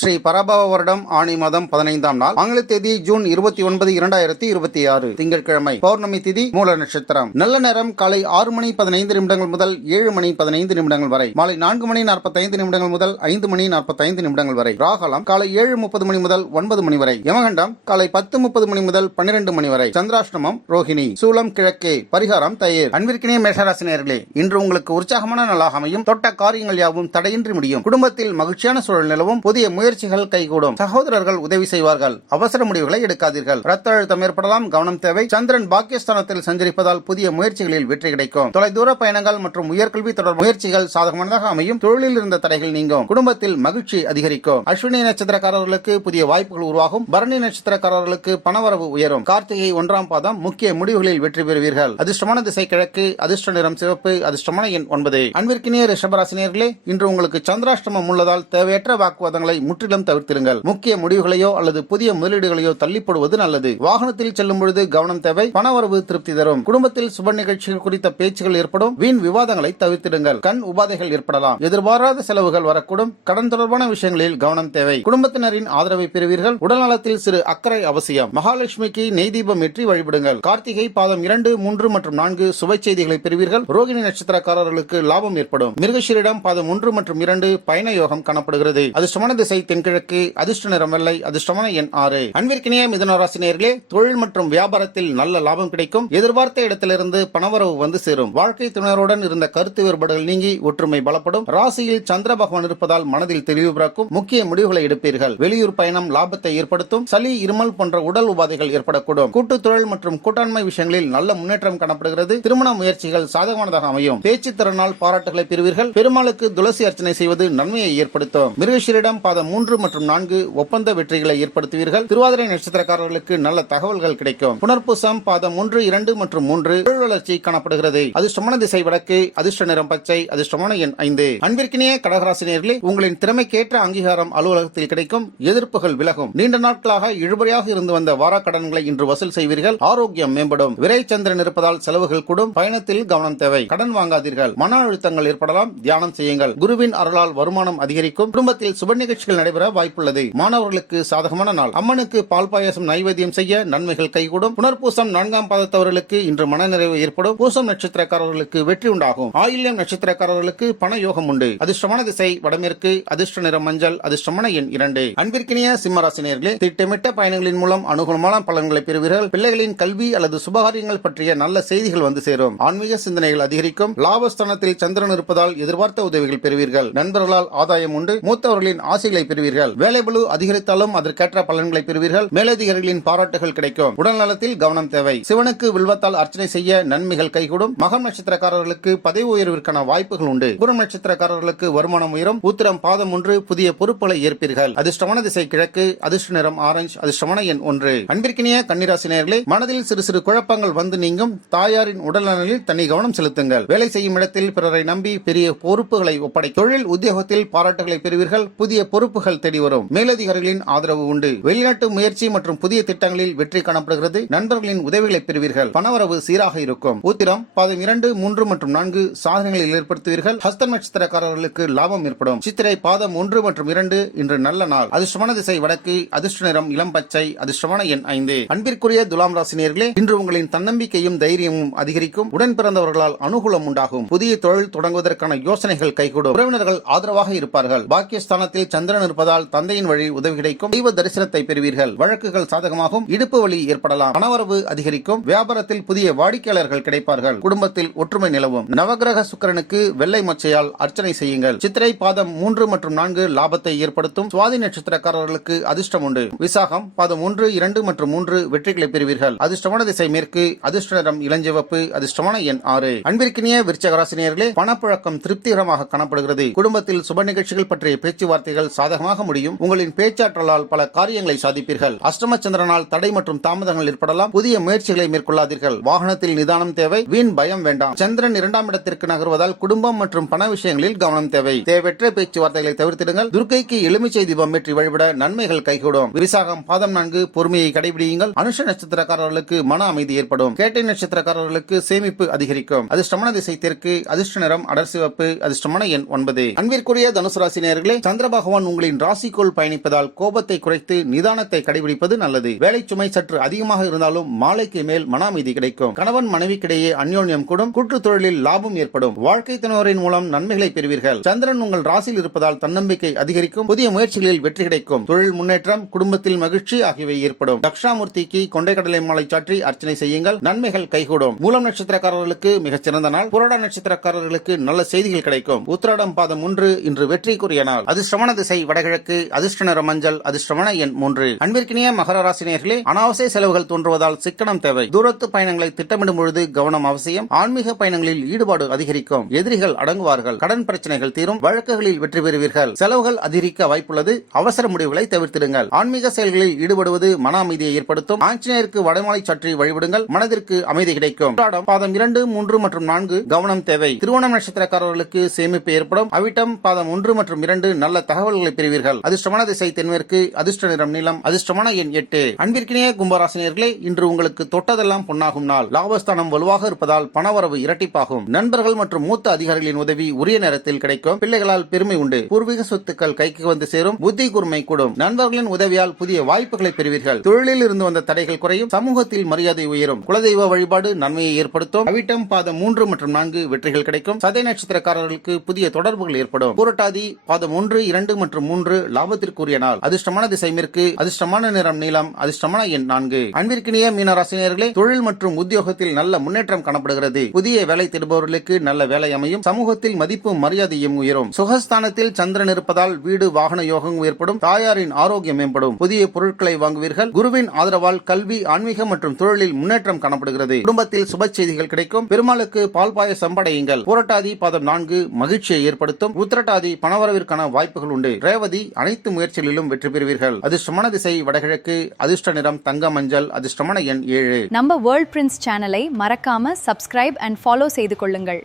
ஸ்ரீ பராபவ வருடம் ஆணி மாதம் 15ஆம் நாள், ஆங்கில தேதி ஜூன் 29, 2026, திங்கட்கிழமை, பௌர்ணமி திதி, மூல நட்சத்திரம். நல்ல நேரம் காலை 6 மணி 15 நிமிடங்கள் முதல் 7 மணி 15 நிமிடங்கள் வரை. மாலை 4 மணி 45 நிமிடங்கள் முதல் 5 மணி 45 நிமிடங்கள் வரை. ராகலம் காலை 7:30 மணி முதல் 9 மணி வரை. யமகண்டம் காலை 10:30 மணி முதல் 12 மணி வரை. சந்திராஷ்டமம் ரோஹிணி. சூலம் கிழக்கே. பரிகாரம் தயிர். அன்பிற்கினிய மேஷராசி நேயர்களே, இன்று உங்களுக்கு உற்சாகமான நாளாக அமையும். தொட்ட காரியங்கள் யாவும் தடையின்றி முடியும். குடும்பத்தில் மகிழ்ச்சியான சூழல் நிலவும். புதிய முயற்சிகள் கைகூடும். சகோதரர்கள் உதவி செய்வார்கள். அவசர முடிவுகளை எடுக்காதீர்கள். ரத்த அழுத்தம் ஏற்படலாம், கவனம் தேவை. சந்திரன் பாக்கியஸ்தானத்தில் சஞ்சரிப்பதால் புதிய முயற்சிகளில் வெற்றி கிடைக்கும். தொலைதூர பயணங்கள் மற்றும் உயர்கல்வி தொடர் முயற்சிகள் சாதகமானதாக அமையும். தொழிலில் இருந்த தடைகள் நீங்கும். குடும்பத்தில் மகிழ்ச்சி அதிகரிக்கும். அஸ்வினி நட்சத்திரக்காரர்களுக்கு புதிய வாய்ப்புகள் உருவாகும். பரணி நட்சத்திரக்காரர்களுக்கு பணவரவு உயரும். கார்த்திகை 1ஆம் பாதம் முக்கிய முடிவுகளில் வெற்றி பெறுவீர்கள். அதிர்ஷ்டமான திசை கிழக்கு. அதிர்ஷ்ட நிறம் சிவப்பு. அதிர்ஷ்டமான எண் 9. அன்பிற்கினிய ரிஷபராசினியர்களே, இன்று உங்களுக்கு சந்திராஷ்டமம் உள்ளதால் தேவையற்ற வாக்குவாதங்களை முற்றிலும் தவிர்த்திருங்கள். முக்கிய முடிவுகளையோ அல்லது புதிய முதலீடுகளையோ தள்ளிப்படுவது நல்லது. வாகனத்தில் செல்லும் பொழுது கவனம் தேவை. பணவரவு திருப்தி தரும். குடும்பத்தில் சுப நிகழ்ச்சிகள் குறித்த பேச்சுகள் ஏற்படும். வீண் விவாதங்களை தவிர்த்திடுங்கள். கண் உபாதைகள் ஏற்படலாம். எதிர்பாராத செலவுகள் வரக்கூடும். கடன் தொடர்பான விஷயங்களில் கவனம் தேவை. குடும்பத்தினரின் ஆதரவை பெறுவீர்கள். உடல்நலத்தில் சிறு அக்கறை அவசியம். மகாலட்சுமிக்கு நெய் தீபம் ஏற்றி வழிபடுங்கள். கார்த்திகை பாதம் 2, 3 மற்றும் 4 சுப செய்திகளை பெறுவீர்கள். ரோகிணி நட்சத்திரக்காரர்களுக்கு லாபம் ஏற்படும். மிருகஷீரிடம் பாதம் 1 மற்றும் 2 பயண யோகம் காணப்படுகிறது. அதிர்ஷ்டமான திசை தென்கிழக்கு. அதிர்ஷ்ட நிறம் வெள்ளை. அதிர்ஷ்டமான எண் 6. அன்பிற்கினிய மிதுன ராசி நேயர்களே, தொழில் மற்றும் வியாபாரத்தில் நல்ல லாபம் கிடைக்கும். எதிர்பார்த்த இடத்திலிருந்து பணவரவு வந்து சேரும். வாழ்க்கை துணையருடன் இருந்த கருத்து வேறுபாடுகள் நீங்கி ஒற்றுமை பலப்படும். ராசியில் சந்திர பகவான் இருப்பதால் மனதில் தெளிவு பிறக்கும். முக்கிய முடிவுகளை எடுப்பீர்கள். வெளியூர் பயணம் லாபத்தை ஏற்படுத்தும். சளி, இருமல் போன்ற உடல் உபாதைகள் ஏற்படக்கூடும். கூட்டு தொழில் மற்றும் கூட்டாண்மை விஷயங்களில் நல்ல முன்னேற்றம் காணப்படுகிறது. திருமண முயற்சிகள் சாதகமானதாக அமையும். பேச்சு திறனால் பாராட்டுகளை பெறுவீர்கள். பெருமாளுக்கு துளசி அர்ச்சனை செய்வது நன்மையை ஏற்படுத்தும். மிருகஷீரிடம் பாதம் 3 மற்றும் 4 ஒப்பந்த வெற்றிகளை ஏற்படுத்துவீர்கள். திருவாதிரை நட்சத்திரக்காரர்களுக்கு நல்ல தகவல்கள் கிடைக்கும். புனர்பூசம் பாதம் 1, 2 மற்றும் 3 தொழில் வளர்ச்சி காணப்படுகிறது. அதிர்ஷ்டமான திசை வடக்கு. அதிர்ஷ்ட நிறம் பச்சை. அதிர்ஷ்டமான எண் 5. அன்பிற்கினிய கடகராசினியர்களே, உங்களின் திறமைக்கேற்ற அங்கீகாரம் அலுவலகத்தில் கிடைக்கும். எதிர்ப்புகள் விலகும். நீண்ட நாட்களாக இழுபறியாக இருந்து வந்த வாராக்கடன்களை இன்று வசூல் செய்வீர்கள். ஆரோக்கியம் மேம்படும். விரை சந்திரன் இருப்பதால் செலவுகள் கூடும். பயணத்தில் கவனம் தேவை. கடன் வாங்காதீர்கள். மன அழுத்தங்கள் ஏற்படலாம். தியானம் செய்யுங்கள். குருவின் அருளால் வருமானம் அதிகரிக்கும். குடும்பத்தில் சுப நிகழ்ச்சிகள் நடைபெற வாய்ப்புள்ளது. மாணவர்களுக்கு சாதகமான நாள். அம்மனுக்கு பால் பாயாசம் நைவேத்தியம் செய்ய நன்மைகள் கைகூடும். புனர்பூசம் 4ஆம் பாதத்தவர்களுக்கு இன்று மனநிறைவு ஏற்படும். பூசம் நட்சத்திரக்காரர்களுக்கு வெற்றி உண்டாகும். ஆயில்யம் நட்சத்திரக்காரர்களுக்கு பண யோகம் உண்டு. அதிர்ஷ்டமான திசை வடமேற்கு. அதிர்ஷ்ட நிறம் மஞ்சள். அதிர்ஷ்டமான எண் 2. அன்பிற்கினிய சிம்மராசினியர்களே, திட்டமிட்ட பயணங்களின் மூலம் அனுகூலமான பலன்களை பெறுவீர்கள். பிள்ளைகளின் கல்வி அல்லது சுபகாரியங்கள் பற்றிய நல்ல செய்திகள் வந்து சேரும். ஆன்மீக சிந்தனைகள் அதிகரிக்கும். லாபஸ்தானத்தில் சந்திரன் இருப்பதால் எதிர்பார்த்த உதவிகள் பெறுவீர்கள். நண்பர்களால் ஆதாயம் உண்டு. மூத்தவர்களின் ஆசைகளை பெறுவீர்கள். வேலைபளு அதிகரித்தாலும் அதற்கேற்ற பலன்களை பெறுவீர்கள். மேலதிகாரிகளின் பாராட்டுகள் கிடைக்கும். உடல் நலத்தில் கவனம் தேவை. சிவனுக்கு வில்வத்தால் அர்ச்சனை செய்ய நன்மைகள் கைகூடும். மகம் நட்சத்திரக்காரர்களுக்கு பதவி உயர்விற்கான வாய்ப்புகள் உண்டு. பூரம் நட்சத்திரக்காரர்களுக்கு வருமானம் உயரும். உத்திரம் பாதம் 1 புதிய பொறுப்புகளை ஏற்பீர்கள். அதிர்ஷ்டமான திசை கிழக்கு. அதிர்ஷ்ட நிறம் ஆரஞ்சு. அதிர்ஷ்டமான எண் 1. அன்பிற்கினிய கன்னிராசினியர்களே, மனதில் சிறு சிறு குழப்பங்கள் வந்து நீங்கும். தாயாரின் உடல் நலனில் தனி கவனம் செலுத்துங்கள். வேலை செய்யும் இடத்தில் பிறரை நம்பி பெரிய பொறுப்புகளை ஒப்படை. தொழில் உத்தியோகத்தில் பாராட்டுகளை பெறுவீர்கள். புதிய பொறுப்புகள் தேடி வரும். மேலதிகாரிகளின் ஆதரவு உண்டு. வெளிநாட்டு முயற்சி மற்றும் புதிய திட்டங்களில் வெற்றி காணப்படுகிறது. நண்பர்களின் உதவிகளை பெறுவீர்கள். பணவரவு சீராக இருக்கும். உத்திரம் பாதம் 2, 3 மற்றும் 4 சாதனைகளில் ஏற்படுத்துவீர்கள். ஹஸ்தம் நட்சத்திரக்காரர்களுக்கு லாபம் ஏற்படும். சித்திரை பாதம் 1 மற்றும் 2 இன்று நல்ல நாள். அதிர்ஷ்டமான திசை வடக்கு. அதிர்ஷ்ட நிறம் இளம் பச்சை. அதிர்ஷ்டமான எண் 5. அன்பிற்குரிய துலாம் ராசினியர்களே, இன்று உங்களின் தன்னம்பிக்கையும் தைரியமும் அதிகரிக்கும். உடன் பிறந்தவர்களால் அனுகூலம் உண்டாகும். புதிய தொழில் தொடங்குவதற்கான யோசனைகள் கைகூடும். உறவினர்கள் ஆதரவாக இருப்பார்கள். பாக்கியஸ்தானத்தில் சந்திரன் இருப்பதால் தந்தையின் வழி உதவி கிடைக்கும். தெய்வ தரிசனத்தை பெறுவீர்கள். வழக்குகள் சாதகமாகும். இடுப்பு வலி ஏற்படலாம். பணவரவு அதிகரிக்கும். வியாபாரத்தில் புதிய வாடிக்கையாளர்கள் கிடைப்பார்கள். குடும்பத்தில் ஒற்றுமை நிலவும். நவகிரக சுக்கிரனுக்கு வெள்ளை மொச்சையால் அர்ச்சனை செய்யுங்கள். சித்திரை பாதம் 3 மற்றும் 4 லாபத்தை ஏற்படுத்தும். சுவாதி நட்சத்திரக்காரர்களுக்கு அதிர்ஷ்டம் உண்டு. விசாகம் பாதம் 1, 2 மற்றும் 3 வெற்றிகளை பெறுவீர்கள். அதிர்ஷ்டமான திசை மேற்கு. அதிர்ஷ்ட நிறம் இளஞ்சிவப்பு. அதிர்ஷ்டமான எண் 6. அன்பிற்கினிய விருச்சிகராசினியர்களே, பணப்புழக்கம் திருப்திகரமாக காணப்படுகிறது. குடும்பத்தில் சுப நிகழ்ச்சிகள் பற்றிய பேச்சுவார்த்தைகள் சாதகமாக முடியும். உங்களின் பேச்சாற்றலால் பல காரியங்களை சாதிப்பீர்கள். அஷ்டம சந்திரனால் தடை மற்றும் தாமதங்கள் ஏற்படலாம். புதிய முயற்சிகளை மேற்கொள்ளாதீர்கள். வாகனத்தில் நிதானம் தேவை. வீண் பயம் வேண்டாம். சந்திரன் 2ஆம் இடத்திற்கு நகர்வதால் குடும்பம் மற்றும் பண விஷயங்களில் கவனம் தேவை. தேவையற்ற பேச்சுவார்த்தைகளை தவிர்த்திடுங்கள். துர்க்கைக்கு எலுமிச்சை தீபம் ஏற்றி வழிபட நன்மைகள் கைகூடும். விசாகம் பாதம் 4 பொறுமையை கடைபிடியுங்கள். அனுஷ நட்சத்திரக்காரர்களுக்கு மன அமைதி ஏற்படும். கேட்டை நட்சத்திரக்காரர்களுக்கு சேமிப்பு அதிகரிக்கும். அதிர்ஷ்டமான திசை தெற்கு. அதிர்ஷ்ட நிறம் அடர் சிவப்பு. அதிர்ஷ்டமான எண் 9. அன்பிற்குரிய தனுசு ராசி நேயர்களே, சந்திர பகவான் உங்களை உங்களின் ராசிக்குள் பயணிப்பதால் கோபத்தை குறைத்து நிதானத்தை கடைபிடிப்பது நல்லது. வேலை சுமை சற்று அதிகமாக இருந்தாலும் மாலைக்கு மேல் மன அமைதி கிடைக்கும். கணவன் மனைவிக்கிடையே அந்யோன்யம் கூடும். கூட்டுத் தொழிலில் லாபம் ஏற்படும். வாழ்க்கை துணைவரின் மூலம் நன்மைகளை பெறுவீர்கள். சந்திரன் உங்கள் ராசியில் இருப்பதால் தன்னம்பிக்கை அதிகரிக்கும். புதிய முயற்சிகளில் வெற்றி கிடைக்கும். தொழில் முன்னேற்றம், குடும்பத்தில் மகிழ்ச்சி ஆகியவை ஏற்படும். தக்ஷாமூர்த்திக்கு கொண்டைக்கடலை மாலை சாற்றி அர்ச்சனை செய்யுங்கள். நன்மைகள் கைகூடும். மூலம் நட்சத்திரக்காரர்களுக்கு மிகச்சிறந்த நாள். புரட நட்சத்திரக்காரர்களுக்கு நல்ல செய்திகள் கிடைக்கும். உத்திராடம் பாதம் 1 இன்று வெற்றிக்குரிய நாள். அதிர்ஷ்டமான திசை வடகிழக்கு. அதிர்ஷ்ட நிற மஞ்சள். அதிர்ஷ்டமான எண் 3. அன்பிற்கினிய மகர ராசி நேயர்களே, அனாவசிய செலவுகள் தோன்றுவதால் சிக்கனம் தேவை. தூரத்து பயணங்களை திட்டமிடும் பொழுது கவனம் அவசியம். ஆன்மீக பயணங்களில் ஈடுபாடு அதிகரிக்கும். எதிரிகள் அடங்குவார்கள். கடன் பிரச்சனைகள் தீரும். வழக்குகளில் வெற்றி பெறுவீர்கள். செலவுகள் அதிகரிக்க வாய்ப்புள்ளது. அவசர முடிவுகளை தவிர்த்திடுங்கள். ஆன்மீக செயல்களில் ஈடுபடுவது மன அமைதியை ஏற்படுத்தும். ஆஞ்சநேயருக்கு வடமாலை சாற்றி வழிபடுங்கள். மனதிற்கு அமைதி கிடைக்கும். உத்திராடம் பாதம் 2, 3 மற்றும் 4 கவனம் தேவை. திருவோணம் நட்சத்திரக்காரர்களுக்கு சேமிப்பு ஏற்படும். அவிட்டம் பாதம் 1 மற்றும் 2 நல்ல தகவல்களை பெறுவீர்கள். அதிர்ஷ்டமான திசை தென்மேற்கு. அதிர்ஷ்ட நிறம் நீலம். அதிர்ஷ்டமான எண் 8. அன்பிற்கினிய கும்பராசினியர்களே, இன்று உங்களுக்கு தொட்டதெல்லாம் பொன்னாகும் நாள். லாபஸ்தானம் வலுவாக இருப்பதால் பணவரவு இரட்டிப்பாகும். நண்பர்கள் மற்றும் மூத்த அதிகாரிகளின் உதவி உரிய நேரத்தில் கிடைக்கும். பிள்ளைகளால் பெருமை உண்டு. பூர்வீக சொத்துக்கள் கைக்கு வந்து சேரும். புத்தி கூர்மை கூடும். நண்பர்களின் உதவியால் புதிய வாய்ப்புகளை பெறுவீர்கள். தொழிலில் இருந்து வந்த தடைகள் குறையும். சமூகத்தில் மரியாதை உயரும். குலதெய்வ வழிபாடு நன்மையை ஏற்படுத்தும். அவிட்டம் பாதம் 3 மற்றும் 4 வெற்றிகள் கிடைக்கும். சதய நட்சத்திரக்காரர்களுக்கு புதிய தொடர்புகள் ஏற்படும். புரட்டாதி பாதம் 1, 2 மற்றும் 3 லாபத்திற்குரிய நாள். அதிர்ஷ்டமான திசை மேற்கு. அதிர்ஷ்டமான நிறம் நீலம். அதிர்ஷ்டமான எண் 4. அன்பிற்கினிய மீனராசினியர்களே, தொழில் மற்றும் உத்தியோகத்தில் நல்ல முன்னேற்றம் காணப்படுகிறது. புதிய வேலை தேடுபவர்களுக்கு நல்ல வேலை அமையும். சமூகத்தில் மதிப்பும் மரியாதையும் உயரும். சுகஸ்தானத்தில் சந்திரன் இருப்பதால் வீடு வாகன யோகம் ஏற்படும். தாயாரின் ஆரோக்கியம் மேம்படும். புதிய பொருட்களை வாங்குவீர்கள். குருவின் ஆதரவால் கல்வி, ஆன்மீகம் மற்றும் தொழிலில் முன்னேற்றம் காணப்படுகிறது. குடும்பத்தில் சுப செய்திகள் கிடைக்கும். பெருமாளுக்கு பால் பாயசம் படையுங்கள். புரட்டாதி பாதம் 4 மகிழ்ச்சியை ஏற்படுத்தும். உத்திரட்டாதி பணவரவிற்கான வாய்ப்புகள் உண்டு. ரேவதி அனைத்து முயற்சிகளிலும் வெற்றி பெறுவீர்கள். அதிர்ஷ்டமான திசை வடகிழக்கு. அதிர்ஷ்ட நிறம் தங்க மஞ்சள். அதிர்ஷ்டமான எண் 7. நம்ம வேர்ல்ட் பிரின்ஸ் சேனலை மறக்காம சப்ஸ்கிரைப் அண்ட் ஃபாலோ செய்து கொள்ளுங்கள்.